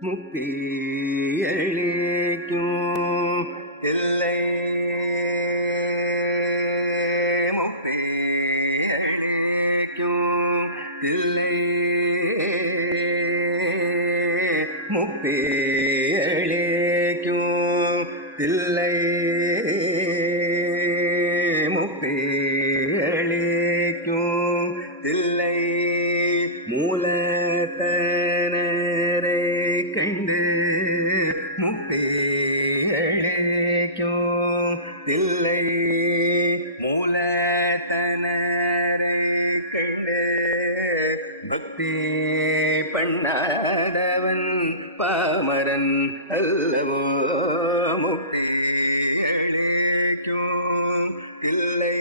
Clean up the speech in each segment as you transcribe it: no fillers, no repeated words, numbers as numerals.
முக்தி அளிக்கும் இல்லை முக்தி அளிக்கும் இல்லை முக்தி அளிக்கும் இல்லை முக்தி அளிக்கும் இல்லை மூலத்தனரை கண்டு முக்தி அளிக்கும் இல்லை மூலத்தனரை கண்டு பக்தி பண்ணாதவன் பாமரன் அல்லவோ முக்தி அளிக்கும் இல்லை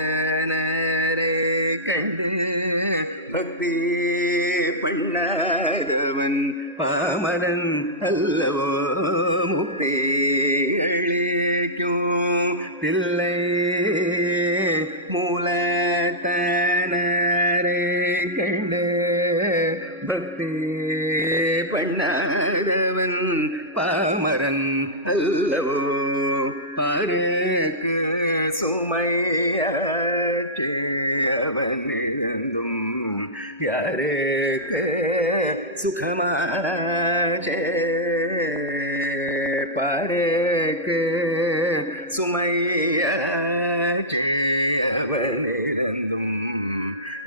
மூலத்தனரை கண்டு பக்தி பண்ணாதவன் பாமரன் அல்லவோ முக்தி அளிக்கும் இல்லை மூலத்தனரை கண்டு பக்தி பண்ணாதவன் பாமரன் அல்லவோ பாருக்கு சுமையாற்றி அவன் இருந்தும் யாருக்கு சுகமாச்சே பாருக்கு சுமையாற்றி அவன் இருந்தும்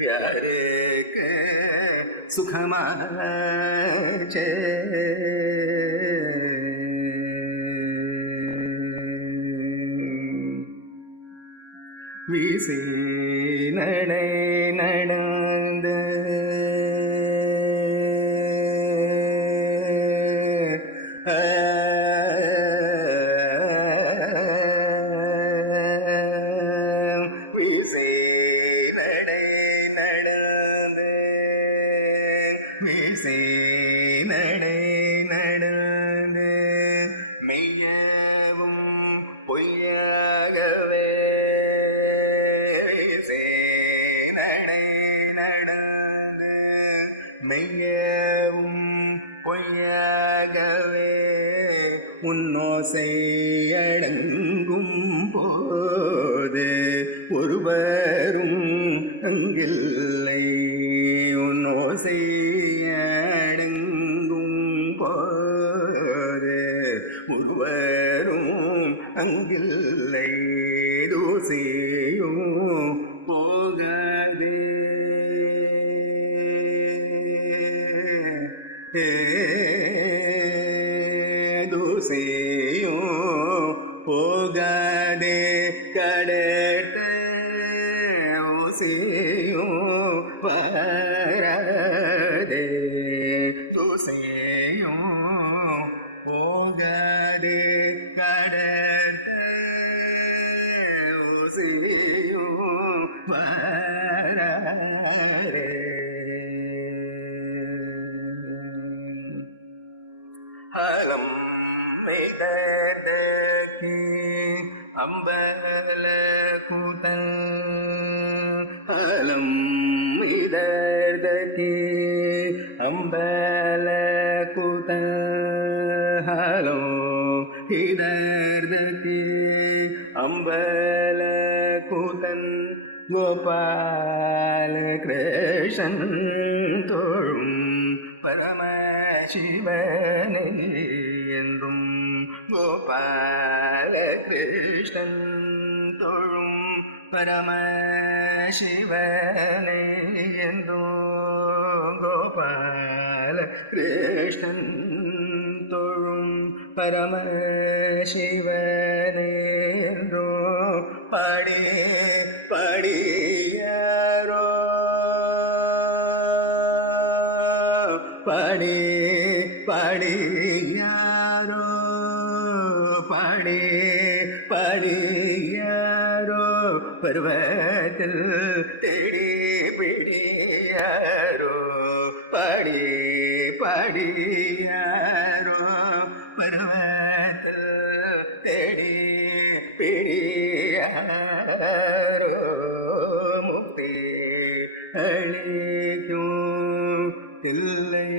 யாருக்கு சுகமாச்சே வீசி நடை நடந்த வீசி நடை நடந்த வீசி நடை நடந்த மெய்யவும் பொய்யாகவே மெய்யவும் பொய்யாகவே உன்னோசை அடங்கும் போது ஒருவரும் அங்கில்லை உன்னோசை அடங்கும் போது ஒருவரும் அங்கில்லை தூசியும் போகாதே தூசியும் போகாதே கடட்ட ஊசியும் வராதே தூசியும் போகாதே கடட்ட ஊசியும் வராதே அலம் மெய்தற்கு அம்பல கூத்தல் அலம் மெய்தற்கு அம்பல கூத்தல் ஹலோ இதற்கு அம்பல கூத்தன் கோபால கிருஷ்ணன் தோழும் பரமசிவனே என்றும் கோபால கிருஷ்ணன் தோழும் பரமசிவனே என்றும் கோபால கிருஷ்ணன் தோழும் பரமசிவனே என்றும் பாடி பாடியாரோ பாடி பாடியாரோ பாடி பாடியாரோ பருவத்தில் தேடி பிடியாரோ பாடி பாடியாரோ பருவத்தில் தேடி பிடியாரோ முக்தி அளிக்கும் தில்லை